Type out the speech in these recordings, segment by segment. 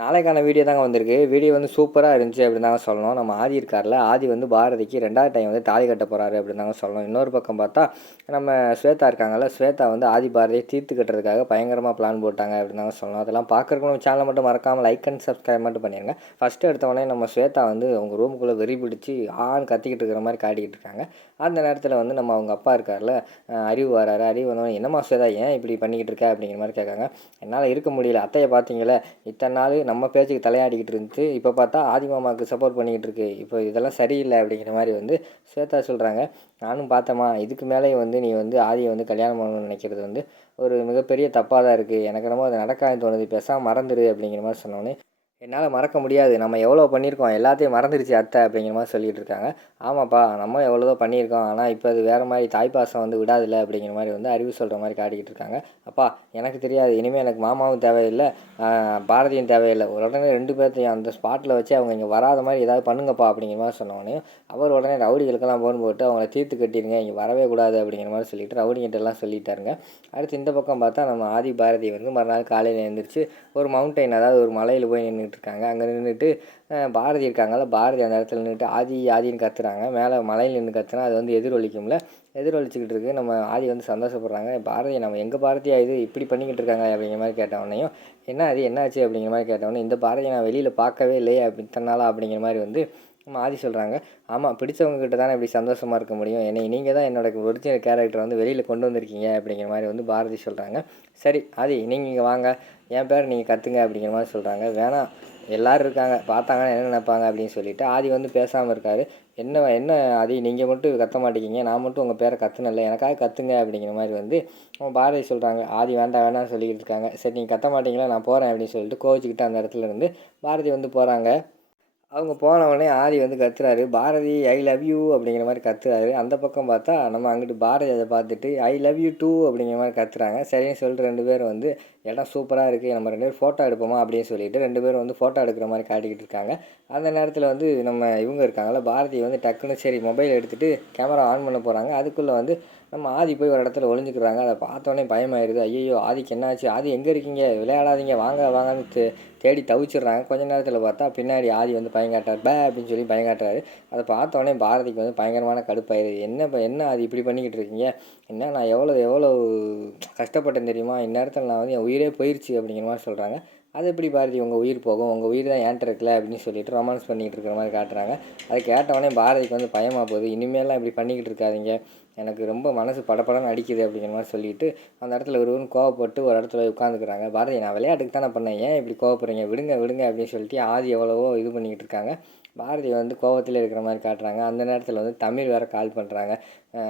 நாளைக்கான வீடியோ தாங்க வந்திருக்கு. வீடியோ வந்து சூப்பராக இருந்துச்சு அப்படின்னு தாங்க சொல்லணும். நம்ம ஆதி இருக்கார்ல ஆதி வந்து பாரதிக்கு ரெண்டாவது டைம் வந்து தாலி கட்ட போகிறாரு அப்படின்னு தாங்க சொல்லணும். இன்னொரு பக்கம் பார்த்தா நம்ம ஸ்வேதா இருக்காங்கல்ல ஸ்வேதா வந்து ஆதி பாரதியை தீர்த்து கட்டுறதுக்காக பயங்கரமாக பிளான் போட்டாங்க அப்படின்னு தாங்க சொல்லணும். அதெல்லாம் பார்க்குறக்கு சேனலை மட்டும் மறக்காமல் லைக் அண்ட் சப்ஸ்கிரைப் மட்டும் பண்ணிடுங்க ஃபஸ்ட்டு எடுத்தவொடனே நம்ம ஸ்வேதா வந்து அவங்க ரூமுக்குள்ளே வெறி பிடிச்சி ஆண் கத்திக்கிட்டு இருக்கிற மாதிரி காட்டிக்கிட்டு இருக்காங்க. அந்த நேரத்தில் வந்து நம்ம அவங்க அப்பா இருக்கார்ல அறிவு வராரு. அறிவு வந்தவங்க என்னம்மா ஸ்வேதா ஏன் இப்படி பண்ணிக்கிட்டு இருக்கா? அப்படிங்கிற மாதிரி கேட்காங்க. என்னால் இருக்க முடியல. அத்தையை பார்த்தீங்களே இத்தனை நாள் நம்ம பேச்சுக்கு தலையாடிக்கிட்டு இருந்துச்சு இப்போ பார்த்தா ஆதி மாமாவுக்கு சப்போர்ட் பண்ணிக்கிட்டு இருக்கு. இப்போ இதெல்லாம் சரியில்லை அப்படிங்கிற மாதிரி வந்து ஸ்வேதா சொல்கிறாங்க நானும் பார்த்தேம்மா இதுக்கு மேலேயும் வந்து நீ வந்து ஆதியை வந்து கல்யாணம் பண்ணணும்னு நினைக்கிறது வந்து ஒரு மிகப்பெரிய தப்பாக தான் இருக்குது எனக்கு என்னமோ அது நடக்காதுன்னு தோணுது. பேசாமல் மறந்துடு அப்படிங்கிற மாதிரி சொன்னோன்னே என்னால் மறக்க முடியாது. நம்ம எவ்வளோ பண்ணியிருக்கோம்? எல்லாத்தையும் மறந்துடுச்சு அத்தை அப்படிங்கிற மாதிரி சொல்லிகிட்டு இருக்காங்க. ஆமாப்பா நம்ம எவ்வளோதோ பண்ணியிருக்கோம். ஆனால் இப்போ அது வேறு மாதிரி தாய்ப்பாசம் வந்து விடாதில்ல அப்படிங்கிற மாதிரி வந்து அறிவு சொல்கிற மாதிரி காட்டிக்கிட்டு இருக்காங்க. அப்பா எனக்கு தெரியாது. இனிமேல் எனக்கு மாமாவும் தேவையில்லை. பாரதியும் தேவையில்லை. உடனே ரெண்டு பேர்த்தையும் அந்த ஸ்பாட்டில் வச்சு அவங்க இங்கே வராத மாதிரி ஏதாவது பண்ணுங்கப்பா அப்படிங்கிற மாதிரி சொன்னோடனே அவர் உடனே ரவுடிகளுக்கெல்லாம் ஃபோன் போட்டு அவங்கள தீர்த்து கட்டிடுங்க இங்கே வரவே கூடாது அப்படிங்கிற மாதிரி சொல்லிட்டு ரவுடிங்கிட்டெல்லாம் சொல்லிட்டாருங்க. அடுத்து இந்த பக்கம் பார்த்தா நம்ம ஆதி பாரதி வந்து மறுநாள் காலையில் எழுந்திரிச்சு ஒரு மவுண்டைன் அதாவது ஒரு மலையில் போய் நின்றுட்டு இருக்காங்க அங்கே நின்றுட்டு பாரதி இருக்காங்கல்ல பாரதி அந்த இடத்துல நின்றுட்டு ஆதி ஆதின்னு கத்துறாங்க. மேலே மலையில் நின்று கத்துனா அது வந்து எதிரொலிக்கும்ல. எதிரொலிச்சிக்கிட்டு இருக்கு. நம்ம ஆதி வந்து சந்தோஷப்படுறாங்க. பாரதி நம்ம எங்கள் பாரதியா இது இப்படி பண்ணிக்கிட்டு இருக்காங்க அப்படிங்கிற மாதிரி கேட்டவொன்னையும் என்ன அது என்னாச்சு அப்படிங்கிற மாதிரி கேட்டவொடனே இந்த பாரதியை நான் வெளியில் பார்க்கவே இல்லையே அப்படி இத்தனை நாளாக அப்படிங்கிற மாதிரி வந்து ஆதி சொல்கிறாங்க ஆமாம் பிடிச்சவங்கக்கிட்ட தானே இப்படி சந்தோஷமாக இருக்க முடியும்? என்னை நீங்கள் தான் என்னோட ஒரிஜினல் கேரக்டர் வந்து வெளியில் கொண்டு வந்திருக்கீங்க அப்படிங்கிற மாதிரி வந்து பாரதி சொல்கிறாங்க சரி ஆதி நீங்கள் இங்கே வாங்க. என் பேர் நீங்கள் கற்றுங்க அப்படிங்கிற மாதிரி சொல்கிறாங்க வேணாம் எல்லோரும் இருக்காங்க. பார்த்தாங்கன்னா என்ன நினைப்பாங்க அப்படின்னு சொல்லிட்டு ஆதி வந்து பேசாமல் இருக்காரு. என்ன என்ன ஆதி நீங்கள் மட்டும் கத்த மாட்டேங்கிங்க நான் மட்டும் உங்கள் பேரை கற்றுனல எனக்காக கற்றுங்க அப்படிங்கிற மாதிரி வந்து அவன் பாரதி சொல்கிறாங்க ஆதி வேண்டாம் வேண்டாம்னு சொல்லிக்கிட்டு இருக்காங்க. சரி நீங்கள் கத்த மாட்டீங்களா? நான் போகிறேன் அப்படின்னு சொல்லிட்டு கோவிச்சுக்கிட்டு அந்த இடத்துல இருந்து பாரதி வந்து போகிறாங்க அவங்க போன உடனே ஆதி வந்து கத்துறாரு பாரதி ஐ லவ் யூ அப்படிங்கிற மாதிரி கத்துறாரு. அந்த பக்கம் பார்த்தா நம்ம அங்கிட்டு பாரதி அதை பார்த்துட்டு ஐ லவ் யூ டூ அப்படிங்கிற மாதிரி கத்துறாங்க. சரின்னு சொல்லிட்டு ரெண்டு பேரும் வந்து இடம் சூப்பராக இருக்குது நம்ம ரெண்டு பேரும் ஃபோட்டோ எடுப்போமா? அப்படின்னு சொல்லிட்டு ரெண்டு பேரும் வந்து ஃபோட்டோ எடுக்கிற மாதிரி காட்டிக்கிட்டு இருக்காங்க. அந்த நேரத்தில் வந்து நம்ம இவங்க இருக்காங்களா பாரதி வந்து டக்குன்னு சரி மொபைல் எடுத்துகிட்டு கேமரா ஆன் பண்ண போகிறாங்க அதுக்குள்ளே வந்து நம்ம ஆதி போய் ஒரு இடத்துல ஒளிஞ்சிக்கிறாங்க. அதை பார்த்தோன்னே பயமாயிருது. ஐயோ ஆதிக்கு என்னாச்சு? ஆதி எங்கே இருக்கீங்க? விளையாடாதீங்க. வாங்க வாங்கன்னு தே தேடி தவிச்சிடுறாங்க. கொஞ்ச நேரத்தில் பார்த்தா பின்னாடி ஆதி வந்து பயங்காட்டார் பே அப்படின்னு சொல்லி பயங்காட்டுறாரு. அதை பார்த்தோன்னே பாரதிக்கு வந்து பயங்கரமான கடுப்பாயிருது. என்ன இப்போ என்ன ஆதி இப்படி பண்ணிக்கிட்டு இருக்கீங்க? என்ன நான் எவ்வளோ எவ்வளோ கஷ்டப்பட்டேன் தெரியுமா? இந்நேரத்தில் நான் வந்து என் உயிரே போயிடுச்சு அப்படிங்கிற மாதிரி சொல்கிறாங்க அது எப்படி பாரதி உங்கள் உயிர் போகும்? உங்கள் உயிர் தான் ஏன்ட்ட இருக்கல அப்படின்னு சொல்லிட்டு ரொமான்ஸ் பண்ணிக்கிட்டு இருக்கிற மாதிரி காட்டுறாங்க. அதை கேட்டவொடனே பாரதிக்கு வந்து பயமாக போகுது. இனிமேலாம் இப்படி பண்ணிக்கிட்டு இருக்காதீங்க. எனக்கு ரொம்ப மனசு படபடன்னு அடிக்குது அப்படிங்கிற மாதிரி சொல்லிட்டு அந்த இடத்துல ஒருவரும் கோவப்பட்டு ஒரு இடத்துல உட்காந்துக்கிறாங்க பாரதி நான் விளையாட்டுக்கு தானே பண்ணேன். ஏன் இப்படி கோவப்படுறீங்க? விடுங்க விடுங்க அப்படின்னு சொல்லிட்டு ஆதி எவ்வளவோ இது பண்ணிக்கிட்டு இருக்காங்க. பாரதி வந்து கோவத்தில் இருக்கிற மாதிரி காட்டுறாங்க. அந்த நேரத்தில் வந்து தமிழ் வேறு கால் பண்ணுறாங்க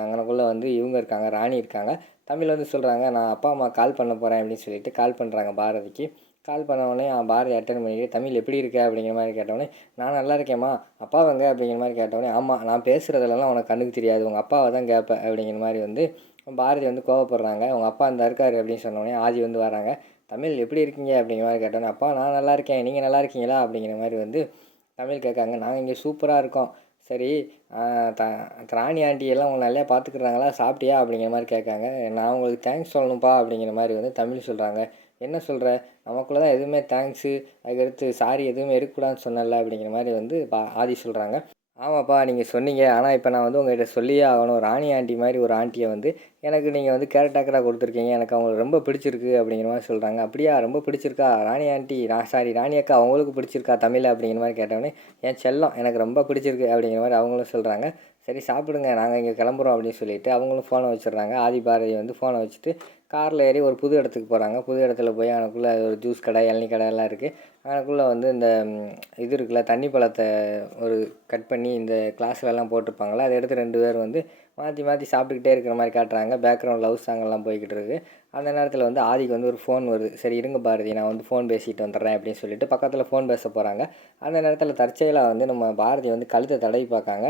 அங்கனக்குள்ளே வந்து இவங்க இருக்காங்க ராணி இருக்காங்க. தமிழ் வந்து சொல்கிறாங்க நான் அப்பா அம்மா கால் பண்ண போகிறேன் அப்படின்னு சொல்லிட்டு கால் பண்ணுறாங்க பாரதிக்கு. கால் பண்ண உடனே பாரதி அட்டன் பண்ணிட்டு தமிழ் எப்படி இருக்க? அப்படிங்கிற மாதிரி கேட்டவொடனே நான் நல்லா இருக்கேம்மா. அப்பாவங்க? அப்படிங்கிற மாதிரி கேட்டவொடனே ஆமாம் நான் பேசுகிறதெல்லாம் உனக்கு கண்ணுக்கு தெரியாது. உங்கள் அப்பாவை தான் கேட்பேன் அப்படிங்கிற மாதிரி வந்து பாரதி வந்து கோவப்படுறாங்க. அவங்க அப்பா அந்த இருக்காரு. அப்படின்னு சொன்னோடனே ஆதி வந்து வராங்க. தமிழ் எப்படி இருக்கீங்க? அப்படிங்கிற மாதிரி கேட்டோன்னே அப்பா நான் நல்லா இருக்கேன். நீங்கள் நல்லா இருக்கீங்களா? அப்படிங்கிற மாதிரி வந்து தமிழ் கேட்காங்க. நாங்கள் இங்கே சூப்பராக இருக்கோம். சரி த ராணி ஆண்டி எல்லாம் உங்களை நல்லா பார்த்துக்குறாங்களா? சாப்பிட்டியா? அப்படிங்கிற மாதிரி கேட்காங்க. நான் உங்களுக்கு தேங்க்ஸ் சொல்லணும்ப்பா. அப்படிங்கிற மாதிரி வந்து தமிழ் சொல்கிறாங்க என்ன சொல்கிற நமக்குள்ளே தான் எதுவுமே தேங்க்ஸு அதுக்கடுத்து சாரி எதுவுமே இருக்கக்கூடாதுன்னு சொன்னல அப்படிங்கிற மாதிரி வந்து பா ஆதி சொல்கிறாங்க ஆமாப்பா நீங்கள் சொன்னீங்க. ஆனால் இப்போ நான் வந்து உங்கள்கிட்ட சொல்லியே ஆகணும். ராணி ஆண்டி மாதிரி ஒரு ஆண்டியை வந்து எனக்கு நீங்கள் வந்து கேரக்டராக கொடுத்துருக்கீங்க. எனக்கு அவங்களுக்கு ரொம்ப பிடிச்சிருக்கு அப்படிங்கிற மாதிரி சொல்கிறாங்க அப்படியா? ரொம்ப பிடிச்சிருக்கா? ராணி ஆண்டி நான் சாரி ராணி அக்கா அவங்களுக்கு பிடிச்சிருக்கா தமிழ் அப்படிங்கிற மாதிரி கேட்டவொடனே என் செல்லம் எனக்கு ரொம்ப பிடிச்சிருக்கு அப்படிங்கிற மாதிரி அவங்களும் சொல்கிறாங்க சரி சாப்பிடுங்க. நாங்கள் இங்கே கிளம்புறோம் அப்படின்னு சொல்லிட்டு அவங்களும் ஃபோனை வச்சிடுறாங்க. ஆதி பாரதி வந்து ஃபோனை வச்சுட்டு காரில் ஏறி ஒரு புது இடத்துக்கு போகிறாங்க புது இடத்துல போய் அங்கக்குள்ளே ஒரு ஜூஸ் கடை இளநீ கடையெல்லாம் இருக்குது அங்கக்குள்ளே வந்து இந்த இது இருக்குல்ல தண்ணி பழத்தை ஒரு கட் பண்ணி இந்த கிளாஸ்லலாம் போட்டிருப்பாங்களா அதை எடுத்து ரெண்டு பேர் வந்து மாற்றி மாற்றி சாப்பிட்டுக்கிட்டே இருக்கிற மாதிரி காட்டுறாங்க. பேக்ரவுண்ட் லவ் சாங்கெல்லாம் போய்கிட்டு இருக்கு. அந்த நேரத்தில் வந்து ஆதிக்கு வந்து ஒரு ஃபோன் வருது. சரி இருங்க பாரதி நான் வந்து ஃபோன் பேசிட்டு வந்துடுறேன் அப்படின்னு சொல்லிட்டு பக்கத்தில் ஃபோன் பேச போகிறாங்க அந்த நேரத்தில் தற்செயலாக வந்து நம்ம பாரதி வந்து கழுத்தை தடவி பார்க்காங்க.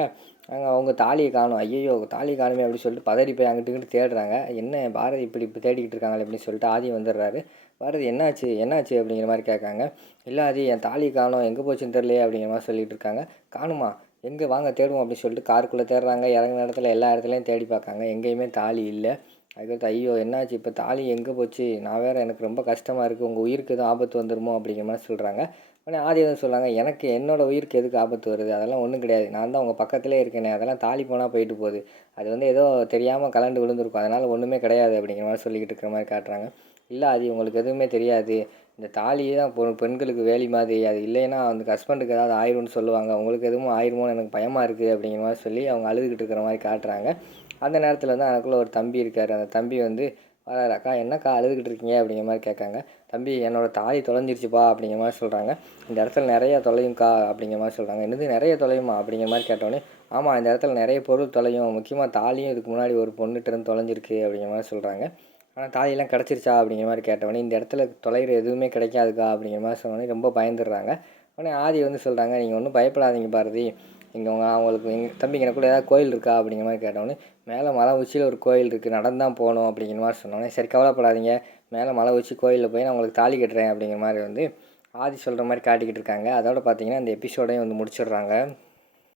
அங்கே அவங்க தாலியை காணும். ஐயோ தாலி காணுமே அப்படின்னு சொல்லிட்டு பதறி போய் அங்கிட்டு இங்கிட்டு தேடுறாங்க. என்ன பாரதி இப்படி தேடிக்கிட்டு இருக்காங்களே அப்படின்னு சொல்லிட்டு ஆதி வந்துடுறாரு. பாரதி என்னாச்சு? என்னாச்சு அப்படிங்கிற மாதிரி கேட்காங்க. இல்லை ஆதி என் தாலி காணும். எங்கே போச்சுன்னு தெரியலையே அப்படிங்கிற மாதிரி சொல்லிகிட்டு இருக்காங்க. காணுமா? எங்கே வாங்க தேடுவோம் அப்படின்னு சொல்லிட்டு காருக்குள்ளே தேடுறாங்க இறங்குன இடத்துல எல்லா இடத்துலையும் தேடி பார்க்காங்க. எங்கேயுமே தாலி இல்லை. அதுக்கடுத்து ஐயோ என்னாச்சு? இப்போ தாலி எங்கே போச்சு? நான் வேறு எனக்கு ரொம்ப கஷ்டமாக இருக்குது உங்கள் உயிருக்கு எதுவும் ஆபத்து வந்துருமோ? அப்படிங்கிற மாதிரி சொல்கிறாங்க உடனே ஆதி எதுவும் சொல்கிறாங்க எனக்கு என்னோடய உயிருக்கு எதுக்கு ஆபத்து வருது? அதெல்லாம் ஒன்றும் கிடையாது. நான் தான் உங்கள் பக்கத்திலே இருக்கேனே. அதெல்லாம் தாலி போனால் போயிட்டு போகுது. அது வந்து ஏதோ தெரியாமல் கலண்டு விழுந்திருக்கும். அதனால் ஒன்றுமே கிடையாது அப்படிங்கிற மாதிரி சொல்லிக்கிட்டு இருக்கிற மாதிரி காட்டுறாங்க. இல்லை அது உங்களுக்கு எதுவுமே தெரியாது. இந்த தாலியே தான் பொ பெண்களுக்கு வேலி மாதிரி அது இல்லைன்னா அந்த ஹஸ்பண்டுக்கு ஏதாவது ஆயிரும்னு சொல்லுவாங்க. உங்களுக்கு எதுவும் ஆயிருமோன்னு எனக்கு பயமாக இருக்குது அப்படிங்கிற மாதிரி சொல்லி அவங்க அழுதுகிட்டு இருக்கிற மாதிரி காட்டுறாங்க. அந்த நேரத்தில் வந்து எனக்குள்ளே ஒரு தம்பி இருக்கார். அந்த தம்பி வந்து வராரு அக்கா என்னக்கா அழுதுகிட்டு இருக்கீங்க? அப்படிங்கிற மாதிரி கேட்காங்க. தம்பி என்னோடய தாலி தொலைஞ்சிருச்சுப்பா அப்படிங்கிற மாதிரி சொல்கிறாங்க இந்த இடத்துல நிறைய தொலையும்க்கா அப்படிங்கிற மாதிரி சொல்கிறாங்க என்னது நிறைய தொலையுமா? அப்படிங்கிற மாதிரி கேட்டோன்னே ஆமாம் இந்த இடத்துல நிறைய பொருள் தொலையும். முக்கியமாக தாலியும் இதுக்கு முன்னாடி ஒரு பொண்ணுகிட்ட இருந்து தொலைஞ்சிருக்கு அப்படிங்கிற மாதிரி சொல்கிறாங்க ஆனால் தாலியெல்லாம் கிடச்சிருச்சா அப்படிங்கிற மாதிரி கேட்டவொடனே இந்த இடத்துல தொலைகிற எதுவுமே கிடைக்காதுக்கா அப்படிங்கிற மாதிரி சொன்னோடனே ரொம்ப பயந்துடுறாங்க. உடனே ஆதி வந்து சொல்கிறாங்க நீங்கள் ஒன்றும் பயப்படாதீங்க பாரதி. இங்கே உங்கள் அவங்களுக்கு எங்கள் தம்பிங்க கூட ஏதாவது கோயில் இருக்கா? அப்படிங்கிற மாதிரி கேட்டோன்னே மேலே மலை உச்சியில் ஒரு கோயில் இருக்குது நடந்தான் போகணும். அப்படிங்கிற மாதிரி சொன்னோன்னே சரி கவலைப்படாதீங்க. மேலே மலை உச்சி கோயிலில் போய் நான் உங்களுக்கு தாலி கட்டுறேன். அப்படிங்கிற மாதிரி வந்து ஆதி சொல்கிற மாதிரி காட்டிக்கிட்டு இருக்காங்க. அதோட பார்த்தீங்கன்னா அந்த எபிசோடையும் வந்து முடிச்சிடுறாங்க.